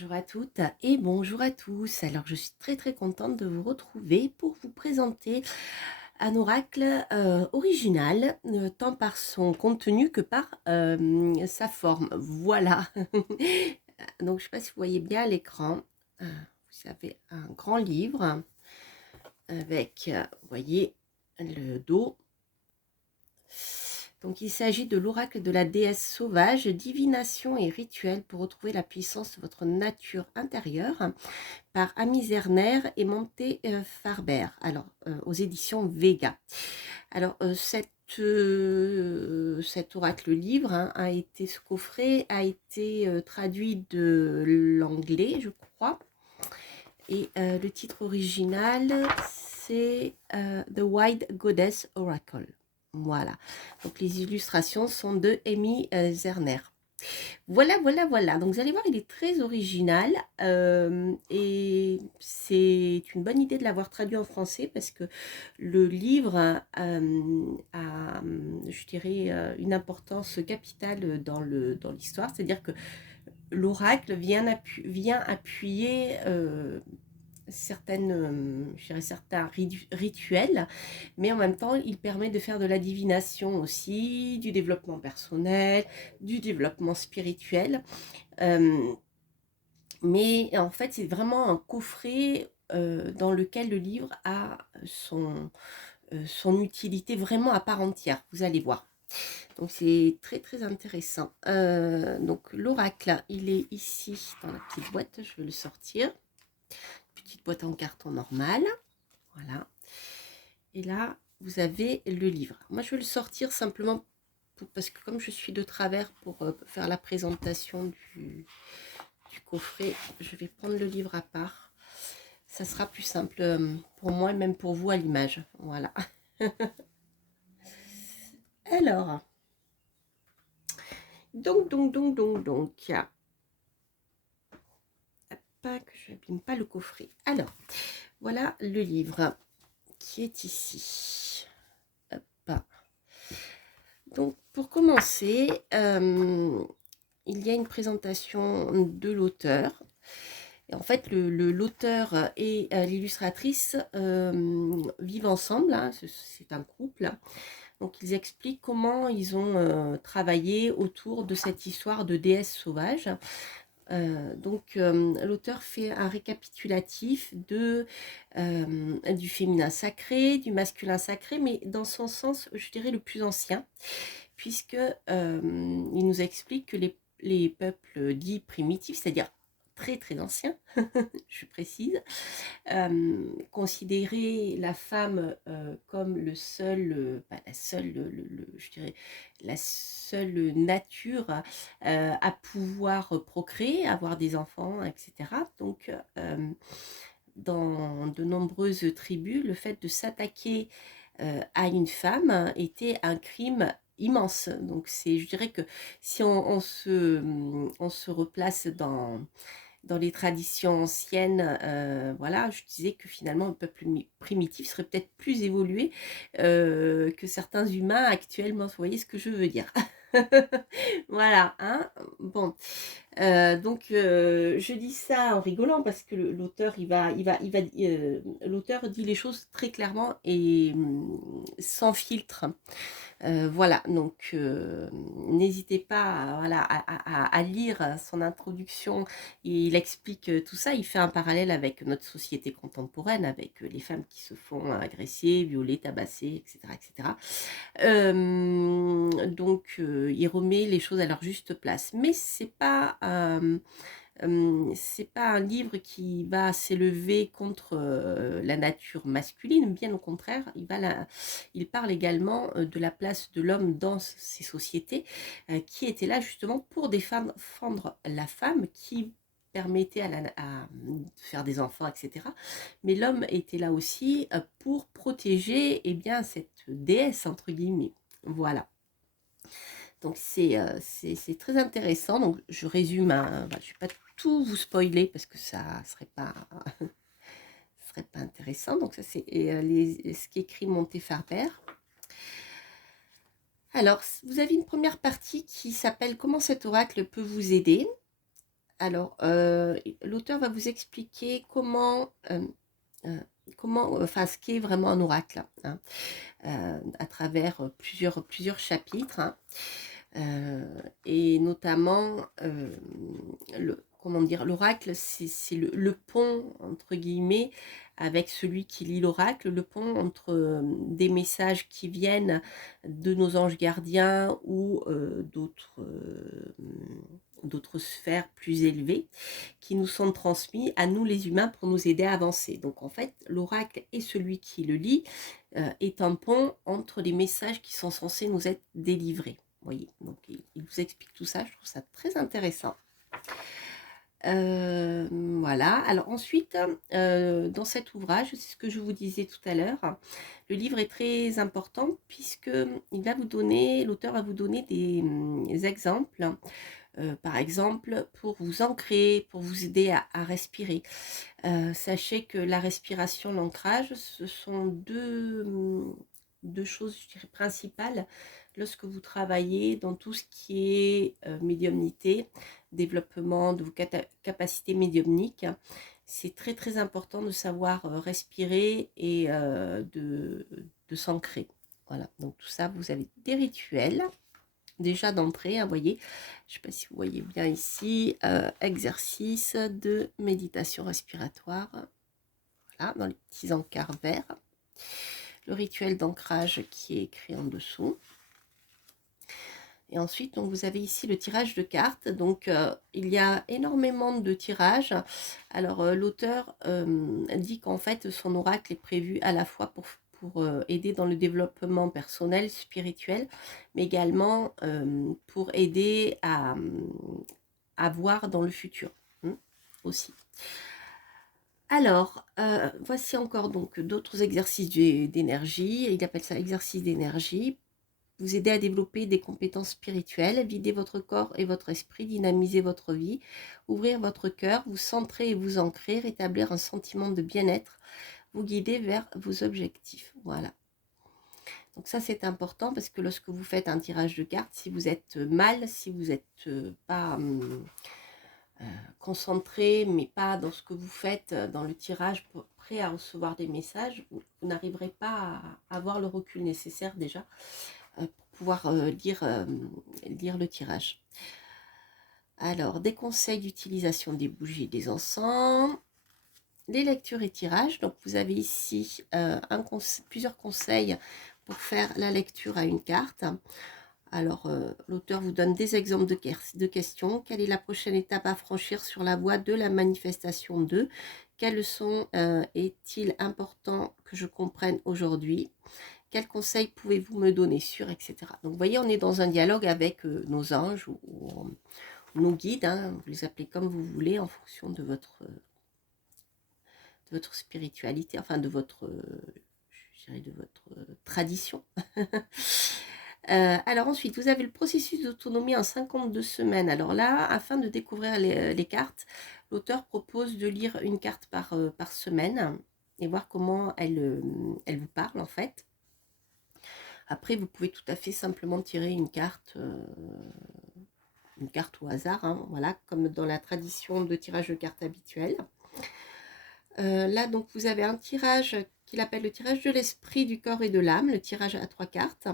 Bonjour à toutes et bonjour à tous. Alors, je suis très contente de vous retrouver pour vous présenter un oracle original, tant par son contenu que par sa forme. Voilà. Donc, je ne sais pas si vous voyez bien à l'écran. Vous avez un grand livre avec, vous voyez, le dos. Donc, il s'agit de l'oracle de la déesse sauvage, divination et rituel pour retrouver la puissance de votre nature intérieure, par Amy Zerner et Monté Farber, alors aux éditions Vega. Alors, cet oracle livre a été, ce coffret a été traduit de l'anglais, je crois, et le titre original, c'est The White Goddess Oracle. Voilà. Donc, les illustrations sont de Amy Zerner. Voilà. Donc, vous allez voir, il est très original et c'est une bonne idée de l'avoir traduit en français parce que le livre a, je dirais, une importance capitale dans l'histoire. C'est-à-dire que l'oracle vient appuyer certains rituels, mais en même temps, il permet de faire de la divination aussi, du développement personnel, du développement spirituel. Mais en fait, c'est vraiment un coffret dans lequel le livre a son utilité vraiment à part entière, vous allez voir. Donc c'est très intéressant. Donc l'oracle, il est ici dans la petite boîte, je vais le sortir. Petite boîte en carton normal. Voilà. Et là, vous avez le livre. Moi, je vais le sortir simplement parce que comme je suis de travers pour faire la présentation du coffret, je vais prendre le livre à part. Ça sera plus simple pour moi et même pour vous à l'image. Voilà. Alors, donc. Pas que je n'abîme pas le coffret. Alors, voilà le livre qui est ici. Hop. Donc, pour commencer, il y a une présentation de l'auteur. En fait, l'auteur et l'illustratrice vivent ensemble, hein, c'est un couple. Donc, ils expliquent comment ils ont travaillé autour de cette histoire de déesse sauvage. Donc, l'auteur fait un récapitulatif du féminin sacré, du masculin sacré, mais dans son sens, je dirais, le plus ancien, puisque il nous explique que les peuples dits primitifs, c'est-à-dire très anciens, je précise, considérer la femme comme je dirais, la seule nature à pouvoir procréer, avoir des enfants, etc. Donc, dans de nombreuses tribus, le fait de s'attaquer à une femme était un crime immense. Donc, je dirais que si on se replace dans les traditions anciennes, voilà, je disais que finalement le peuple primitif serait peut-être plus évolué que certains humains actuellement. Vous voyez ce que je veux dire? Voilà, hein. Bon, donc je dis ça en rigolant parce que l'auteur, l'auteur dit les choses très clairement et sans filtre. Voilà, donc n'hésitez pas voilà, à lire son introduction. Il explique tout ça, il fait un parallèle avec notre société contemporaine, avec les femmes qui se font agresser, violer, tabasser, etc. etc. Donc il remet les choses à leur juste place. Mais c'est pas un livre qui va s'élever contre la nature masculine, bien au contraire, il parle également de la place de l'homme dans ces sociétés qui étaient là justement pour défendre la femme, qui permettait à faire des enfants, etc. Mais l'homme était là aussi pour protéger cette déesse, entre guillemets. Voilà. Donc c'est très intéressant. Donc je résume, je ne vais pas tout vous spoiler parce que ça serait pas serait pas intéressant. Donc ça c'est ce qu'écrit Montefarber. Alors vous avez une première partie qui s'appelle Comment cet oracle peut vous aider. Alors, l'auteur va vous expliquer enfin, ce qu'est vraiment un oracle, hein, à travers plusieurs chapitres, hein, et notamment, comment dire, l'oracle, c'est le pont, entre guillemets, avec celui qui lit l'oracle, le pont entre des messages qui viennent de nos anges gardiens ou d'autres sphères plus élevées qui nous sont transmis à nous les humains pour nous aider à avancer. Donc en fait, l'oracle et celui qui le lit est un pont entre les messages qui sont censés nous être délivrés. Vous voyez, donc il vous explique tout ça, je trouve ça très intéressant. Voilà, alors ensuite, dans cet ouvrage, c'est ce que je vous disais tout à l'heure, le livre est très important puisque l'auteur va vous donner des exemples, par exemple pour vous ancrer, pour vous aider à respirer. Sachez que la respiration, l'ancrage, ce sont deux choses, je dirais, principales lorsque vous travaillez dans tout ce qui est médiumnité, développement de vos capacités médiumniques. C'est très très important de savoir respirer et de s'ancrer. Voilà, donc tout ça, vous avez des rituels déjà d'entrée, hein, voyez, je ne sais pas si vous voyez bien ici, exercice de méditation respiratoire, voilà, dans les petits encarts verts, le rituel d'ancrage qui est écrit en dessous. Et ensuite, donc, vous avez ici le tirage de cartes. Donc, il y a énormément de tirages. Alors, l'auteur dit qu'en fait, son oracle est prévu à la fois pour aider dans le développement personnel, spirituel, mais également pour aider à voir dans le futur aussi. Alors, voici encore donc d'autres exercices d'énergie. Il appelle ça exercice d'énergie. Vous aider à développer des compétences spirituelles, vider votre corps et votre esprit, dynamiser votre vie, ouvrir votre cœur, vous centrer et vous ancrer, rétablir un sentiment de bien-être, vous guider vers vos objectifs. Voilà. Donc ça, c'est important parce que lorsque vous faites un tirage de cartes, si vous êtes mal, si vous n'êtes pas concentré, mais pas dans ce que vous faites, dans le tirage, prêt à recevoir des messages, vous n'arriverez pas à avoir le recul nécessaire déjà pour pouvoir lire le tirage. Alors, des conseils d'utilisation des bougies et des encens, les lectures et tirages. Donc, vous avez ici plusieurs conseils pour faire la lecture à une carte. Alors, l'auteur vous donne des exemples de questions. Quelle est la prochaine étape à franchir sur la voie de la manifestation de? Quelle leçon est-il important que je comprenne aujourd'hui? Quels conseils pouvez-vous me donner sur, etc. Donc, vous voyez, on est dans un dialogue avec nos anges ou nos guides, hein, vous les appelez comme vous voulez en fonction de votre spiritualité, enfin de votre, je dirais de votre tradition. Alors ensuite, vous avez le processus d'autonomie en 52 semaines. Alors là, afin de découvrir les cartes, l'auteur propose de lire une carte par semaine et voir comment elle vous parle en fait. Après, vous pouvez tout à fait simplement tirer une carte au hasard, hein, voilà, comme dans la tradition de tirage de cartes habituelle. Là, donc, vous avez un tirage qu'il appelle le tirage de l'esprit, du corps et de l'âme, le tirage à 3 cartes.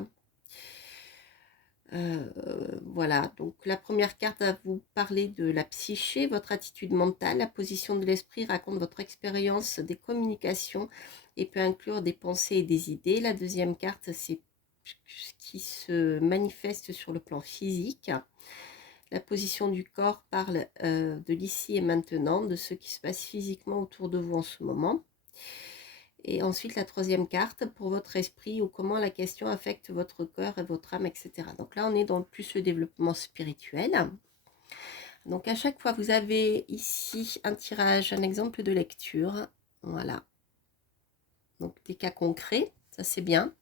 Voilà, donc la première carte va vous parler de la psyché, votre attitude mentale. La position de l'esprit raconte votre expérience des communications et peut inclure des pensées et des idées. La deuxième carte, c'est ce qui se manifeste sur le plan physique. La position du corps parle de l'ici et maintenant, de ce qui se passe physiquement autour de vous en ce moment. Et ensuite, la troisième carte, pour votre esprit, ou comment la question affecte votre cœur et votre âme, etc. Donc là, on est dans plus le développement spirituel. Donc à chaque fois, vous avez ici un tirage, un exemple de lecture. Voilà. Donc des cas concrets, ça c'est bien.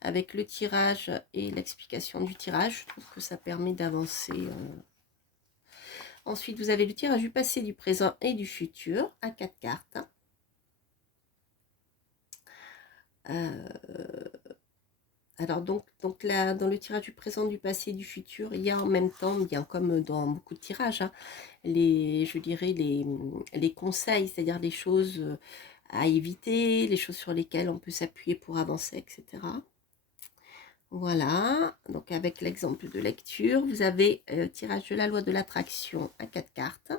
Avec le tirage et l'explication du tirage, je trouve que ça permet d'avancer. Ensuite, vous avez le tirage du passé, du présent et du futur à 4 cartes. Alors donc là, dans le tirage du présent, du passé, du futur, il y a en même temps, bien comme dans beaucoup de tirages, hein, je dirais les conseils, c'est-à-dire les choses à éviter, les choses sur lesquelles on peut s'appuyer pour avancer, etc. Voilà, donc avec l'exemple de lecture, vous avez tirage de la loi de l'attraction à 4 cartes.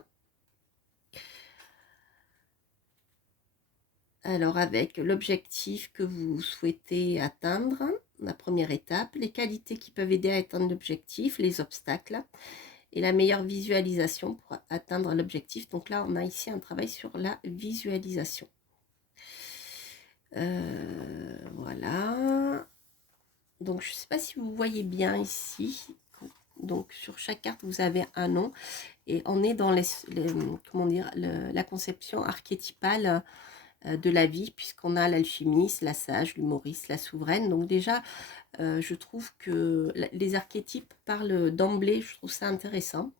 Alors avec l'objectif que vous souhaitez atteindre, la première étape, les qualités qui peuvent aider à atteindre l'objectif, les obstacles et la meilleure visualisation pour atteindre l'objectif. Donc là, on a ici un travail sur la visualisation. Voilà. Donc je ne sais pas si vous voyez bien ici. Donc sur chaque carte, vous avez un nom. Et on est dans comment dire, la conception archétypale de la vie, puisqu'on a l'alchimiste, la sage, l'humoriste, la souveraine. Donc déjà, je trouve que les archétypes parlent d'emblée, je trouve ça intéressant.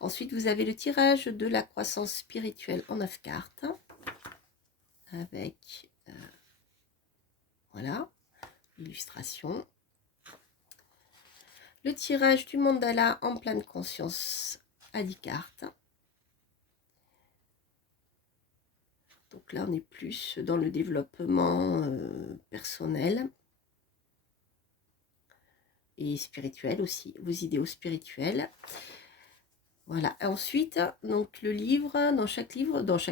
Ensuite, vous avez le tirage de la croissance spirituelle en 9 cartes, avec, voilà, illustration. Le tirage du mandala en pleine conscience à 10 cartes. Donc là, on est plus dans le développement personnel et spirituel aussi, vos idéaux spirituels. Voilà. Ensuite, donc le livre, dans chaque livre, je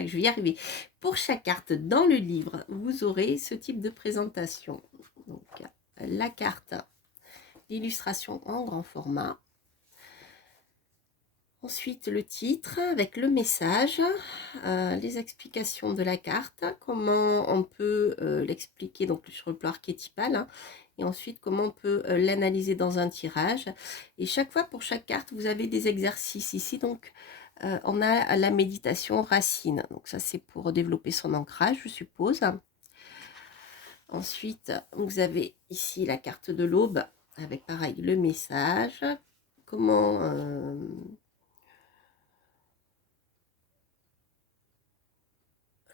vais y arriver. Pour chaque carte dans le livre, vous aurez ce type de présentation. Donc la carte, l'illustration en grand format. Ensuite, le titre avec le message, les explications de la carte, comment on peut l'expliquer donc sur le plan archétypal, hein, et ensuite comment on peut l'analyser dans un tirage. Et chaque fois, pour chaque carte, vous avez des exercices ici. Donc, on a la méditation racine. Donc ça, c'est pour développer son ancrage, je suppose. Ensuite, vous avez ici la carte de l'aube avec pareil le message. Comment...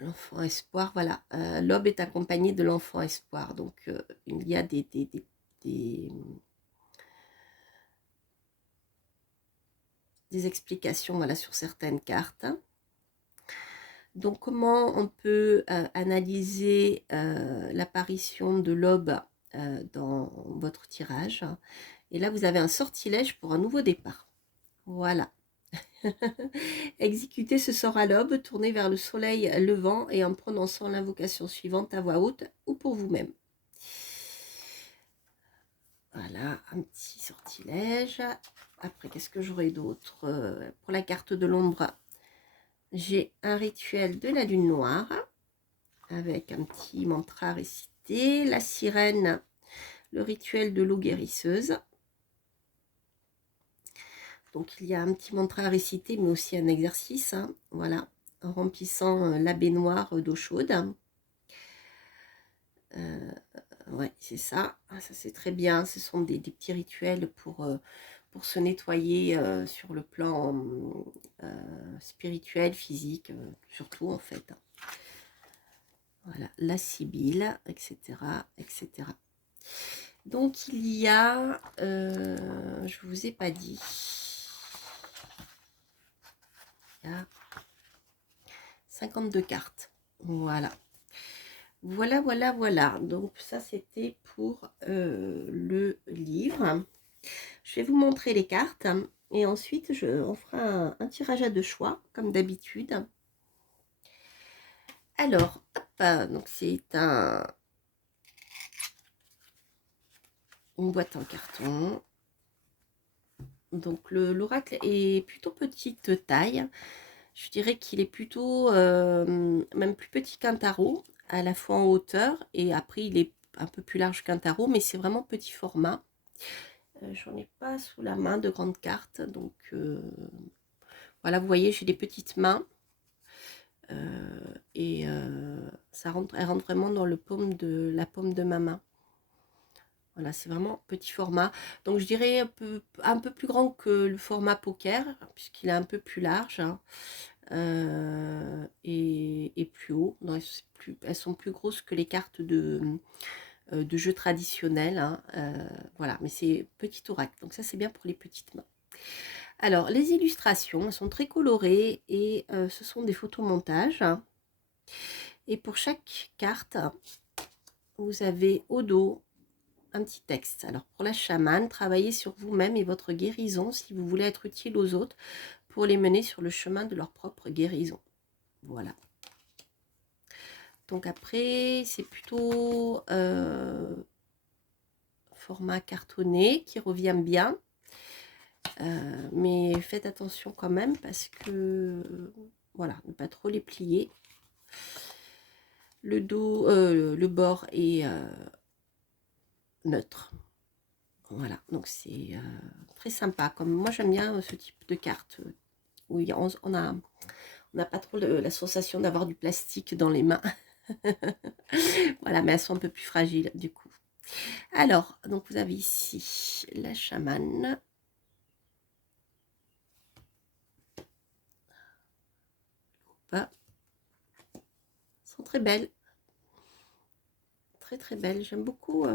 l'enfant espoir, voilà. L'aube est accompagnée de l'enfant espoir. Donc, il y a des explications, voilà, sur certaines cartes. Donc, comment on peut analyser l'apparition de l'aube dans votre tirage. Et là, vous avez un sortilège pour un nouveau départ. Voilà. Exécutez ce sort à l'aube, tournez vers le soleil levant et en prononçant l'invocation suivante à voix haute ou pour vous-même. Voilà, un petit sortilège. Après, qu'est-ce que j'aurai d'autre? Pour la carte de l'ombre, j'ai un rituel de la lune noire avec un petit mantra récité. La sirène, le rituel de l'eau guérisseuse. Donc, il y a un petit mantra à réciter, mais aussi un exercice. Hein, voilà, en remplissant la baignoire d'eau chaude. Ouais, c'est ça. Ah, ça, c'est très bien. Ce sont des petits rituels pour se nettoyer sur le plan spirituel, physique, surtout en fait. Voilà, la sibylle, etc., etc. Donc il y a, je vous ai pas dit, il y a 52 cartes. Voilà. Voilà, voilà, voilà. Donc ça, c'était pour le livre. Je vais vous montrer les cartes et ensuite on fera un tirage à deux choix comme d'habitude. Alors, hop, donc c'est une boîte en carton. Donc l'oracle est plutôt petite taille. Je dirais qu'il est plutôt même plus petit qu'un tarot, à la fois en hauteur et après il est un peu plus large qu'un tarot, mais c'est vraiment petit format. J'en ai pas sous la main de grandes cartes, donc voilà, vous voyez, j'ai des petites mains et elle rentre vraiment dans la paume de ma main. Voilà, c'est vraiment petit format. Donc je dirais un peu plus grand que le format poker, puisqu'il est un peu plus large, hein, et plus haut. Non, elles sont plus grosses que les cartes de jeux traditionnels, hein, voilà, mais c'est petit oracle, donc ça c'est bien pour les petites mains. Alors, les illustrations, elles sont très colorées et ce sont des photomontages. Et pour chaque carte, vous avez au dos un petit texte. Alors, pour la chamane, travaillez sur vous-même et votre guérison si vous voulez être utile aux autres pour les mener sur le chemin de leur propre guérison. Voilà. Donc après, c'est plutôt format cartonné qui revient bien. Mais faites attention quand même parce que voilà, ne pas trop les plier. Le dos, le bord est neutre. Voilà, donc c'est très sympa. Comme moi j'aime bien ce type de carte où on n'a pas trop la sensation d'avoir du plastique dans les mains. Voilà, mais elles sont un peu plus fragiles du coup. Alors, donc vous avez ici la chamane. Elles sont très belles. Très très belles. J'aime beaucoup.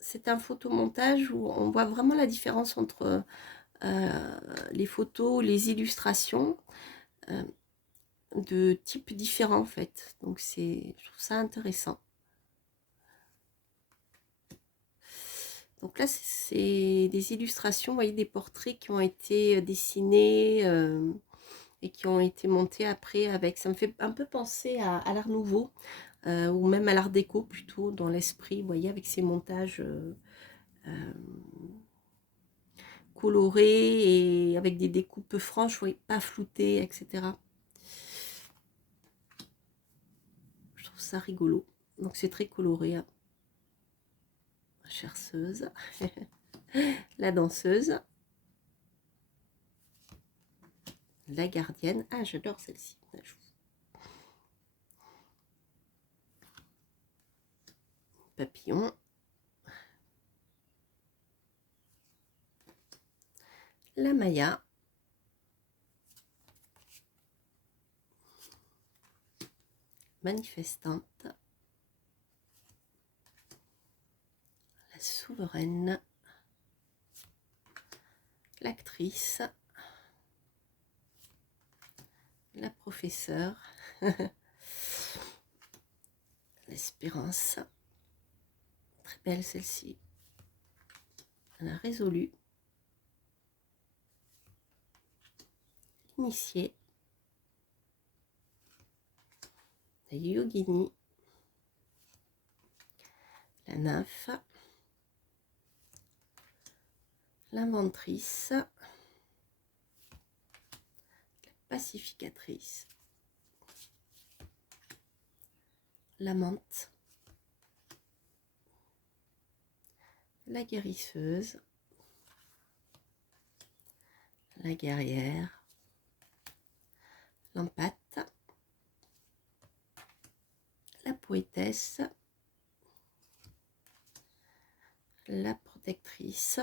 C'est un photomontage où on voit vraiment la différence entre les photos, les illustrations de types différents en fait. Donc je trouve ça intéressant. Donc là, c'est des illustrations, vous voyez, des portraits qui ont été dessinés et qui ont été montés après avec. Ça me fait un peu penser à l'art nouveau ou même à l'art déco plutôt dans l'esprit, vous voyez, avec ces montages colorés et avec des découpes franches, vous voyez, pas floutées, etc. Je trouve ça rigolo. Donc c'est très coloré. Hein. La chercheuse, la danseuse. La gardienne. Ah, j'adore celle-ci. Papillon. La Maya. Manifestante. La souveraine. L'actrice. La professeure. L'espérance. Très belle celle-ci. Elle a résolu. Initié. La yogini. La nymphe. L'inventrice. La pacificatrice. L'amante. La guérisseuse. La guerrière. L'empate. La poétesse. La protectrice.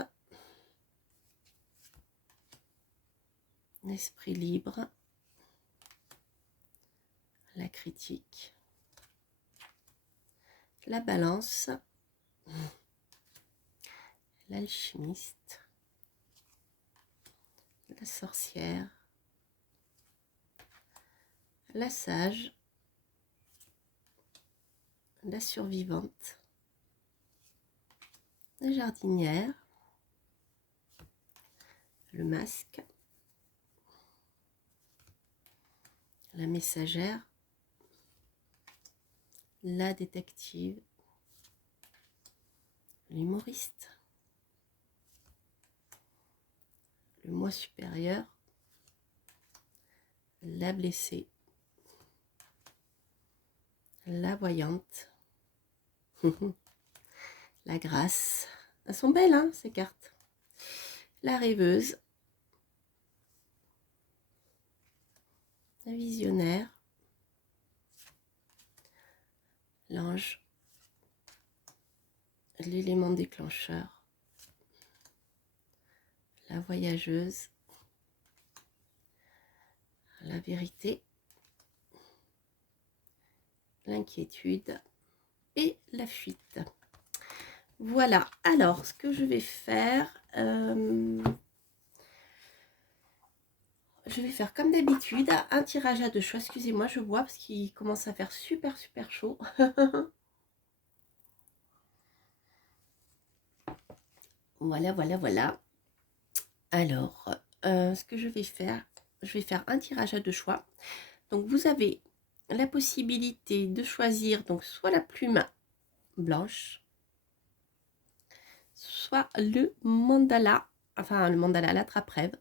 L'esprit libre. La critique. La balance. L'alchimiste. La sorcière. La sage. La survivante. La jardinière. Le masque. La messagère. La détective. L'humoriste. Le moi supérieur. La blessée. La voyante. La grâce. Elles sont belles, hein, ces cartes. La rêveuse. La visionnaire. L'ange. L'élément déclencheur. La voyageuse. La vérité. l'inquiétude et la fuite. Voilà, alors ce que je vais faire, comme d'habitude un tirage à deux choix. Excusez-moi, je bois parce qu'il commence à faire super chaud. Voilà. Alors, ce que je vais faire un tirage à deux choix. Donc vous avez la possibilité de choisir donc soit la plume blanche, soit le mandala, enfin le mandala l'attrape-rêve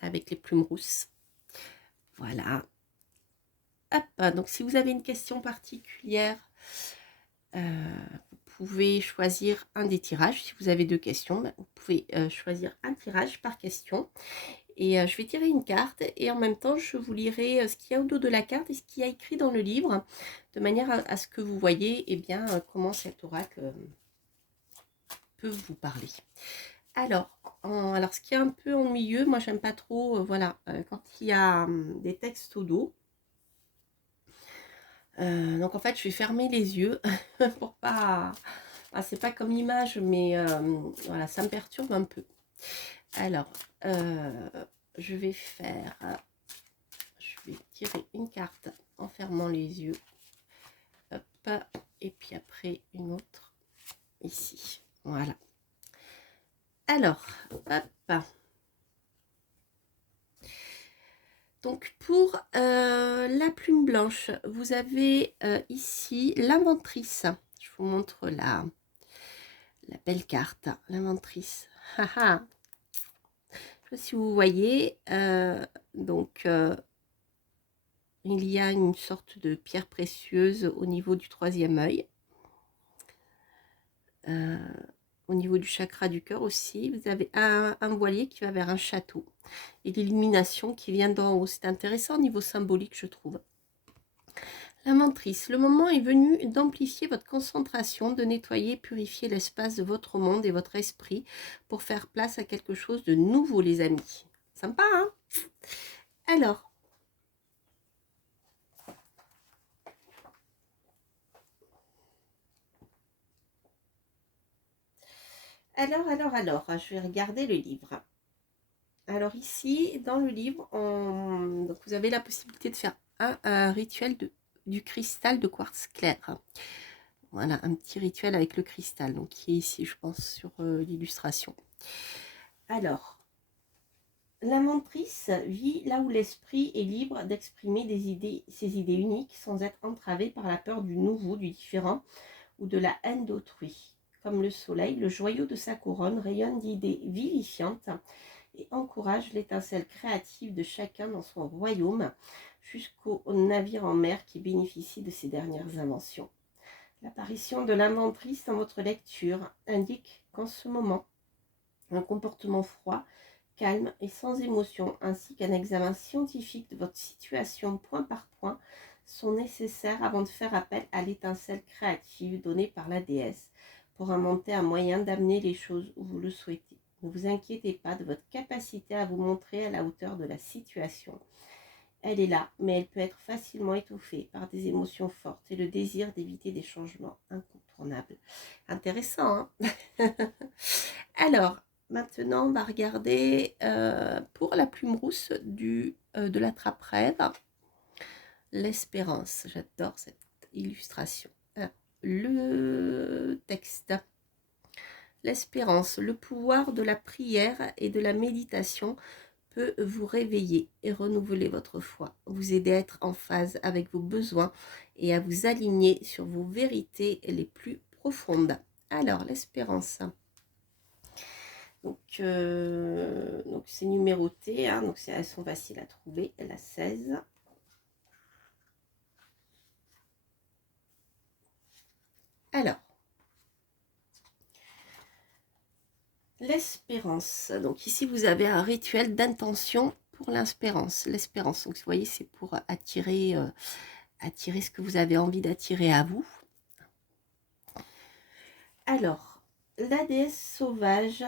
avec les plumes rousses. Voilà. Hop, donc si vous avez une question particulière, vous pouvez choisir un des tirages. Si vous avez deux questions, vous pouvez choisir un tirage par question. Et je vais tirer une carte et en même temps je vous lirai ce qu'il y a au dos de la carte et ce qu'il y a écrit dans le livre, de manière à ce que vous voyez comment cet oracle peut vous parler. Alors ce qui est un peu ennuyeux, moi j'aime pas trop, quand il y a des textes au dos. Donc en fait je vais fermer les yeux pour pas... c'est pas comme l'image, mais voilà, ça me perturbe un peu. Alors, je vais tirer une carte en fermant les yeux. Hop, et puis après une autre ici. Voilà. Alors, hop. Donc pour la plume blanche, vous avez ici l'inventrice. Je vous montre la belle carte, l'inventrice. Je ne sais pas si vous voyez, il y a une sorte de pierre précieuse au niveau du troisième œil. Au niveau du chakra du cœur aussi, vous avez un voilier qui va vers un château. Et l'illumination qui vient d'en haut. C'est intéressant au niveau symbolique, je trouve. La mentrice, le moment est venu d'amplifier votre concentration, de nettoyer, purifier l'espace de votre monde et votre esprit pour faire place à quelque chose de nouveau, les amis. Sympa, hein? Alors, je vais regarder le livre. Alors ici, dans le livre, donc vous avez la possibilité de faire un rituel du cristal de quartz clair. Voilà, un petit rituel avec le cristal, donc qui est ici, je pense, sur l'illustration. Alors, la mentrice vit là où l'esprit est libre d'exprimer ses idées uniques sans être entravé par la peur du nouveau, du différent ou de la haine d'autrui. Comme le soleil, le joyau de sa couronne rayonne d'idées vivifiantes et encourage l'étincelle créative de chacun dans son royaume jusqu'au navire en mer qui bénéficie de ses dernières inventions. L'apparition de l'inventrice dans votre lecture indique qu'en ce moment, un comportement froid, calme et sans émotion, ainsi qu'un examen scientifique de votre situation point par point, sont nécessaires avant de faire appel à l'étincelle créative donnée par la déesse pour inventer un moyen d'amener les choses où vous le souhaitez. Ne vous inquiétez pas de votre capacité à vous montrer à la hauteur de la situation. Elle est là, mais elle peut être facilement étouffée par des émotions fortes et le désir d'éviter des changements incontournables. Intéressant, hein? Alors, maintenant, on va regarder pour la plume rousse de l'attrape-rêve, l'espérance. J'adore cette illustration. Le texte. L'espérance, le pouvoir de la prière et de la méditation peut vous réveiller et renouveler votre foi, vous aider à être en phase avec vos besoins et à vous aligner sur vos vérités les plus profondes. Alors, l'espérance. Donc c'est numéroté, hein, donc elles sont faciles à trouver. La 16. Alors, l'espérance. Donc ici, vous avez un rituel d'intention pour l'espérance. L'espérance, donc vous voyez, c'est pour attirer ce que vous avez envie d'attirer à vous. Alors, la déesse sauvage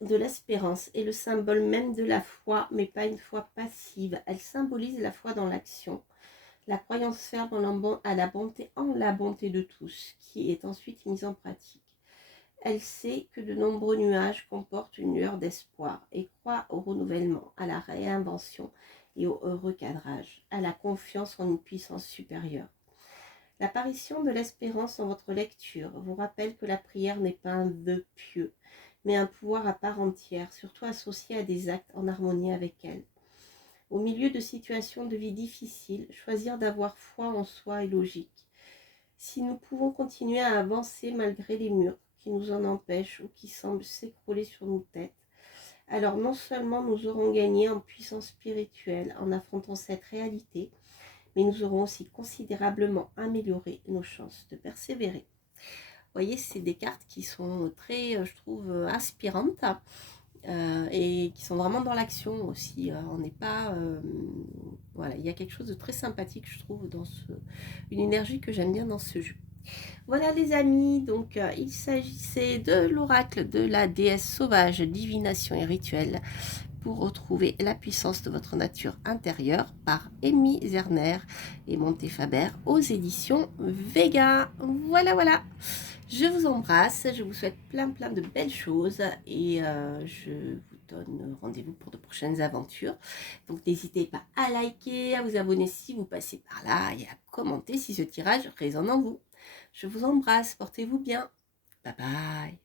de l'espérance est le symbole même de la foi, mais pas une foi passive. Elle symbolise la foi dans l'action, La croyance ferme en la bonté de tous, qui est ensuite mise en pratique. Elle sait que de nombreux nuages comportent une lueur d'espoir et croit au renouvellement, à la réinvention et au recadrage, à la confiance en une puissance supérieure. L'apparition de l'espérance dans votre lecture vous rappelle que la prière n'est pas un vœu pieux, mais un pouvoir à part entière, surtout associé à des actes en harmonie avec elle. Au milieu de situations de vie difficiles, choisir d'avoir foi en soi est logique. Si nous pouvons continuer à avancer malgré les murs qui nous en empêchent ou qui semblent s'écrouler sur nos têtes, alors non seulement nous aurons gagné en puissance spirituelle en affrontant cette réalité, mais nous aurons aussi considérablement amélioré nos chances de persévérer. Vous voyez, c'est des cartes qui sont très, je trouve, inspirantes et qui sont vraiment dans l'action aussi. On n'est pas... voilà, il y a quelque chose de très sympathique, je trouve, dans une énergie que j'aime bien dans ce jeu. Voilà les amis, donc il s'agissait de l'oracle de la déesse sauvage, divination et rituel pour retrouver la puissance de votre nature intérieure par Amy Zerner et Montefaber aux éditions Vega. Voilà, voilà. Je vous embrasse, je vous souhaite plein de belles choses et je vous donne rendez-vous pour de prochaines aventures. Donc n'hésitez pas à liker, à vous abonner si vous passez par là et à commenter si ce tirage résonne en vous. Je vous embrasse, portez-vous bien. Bye bye.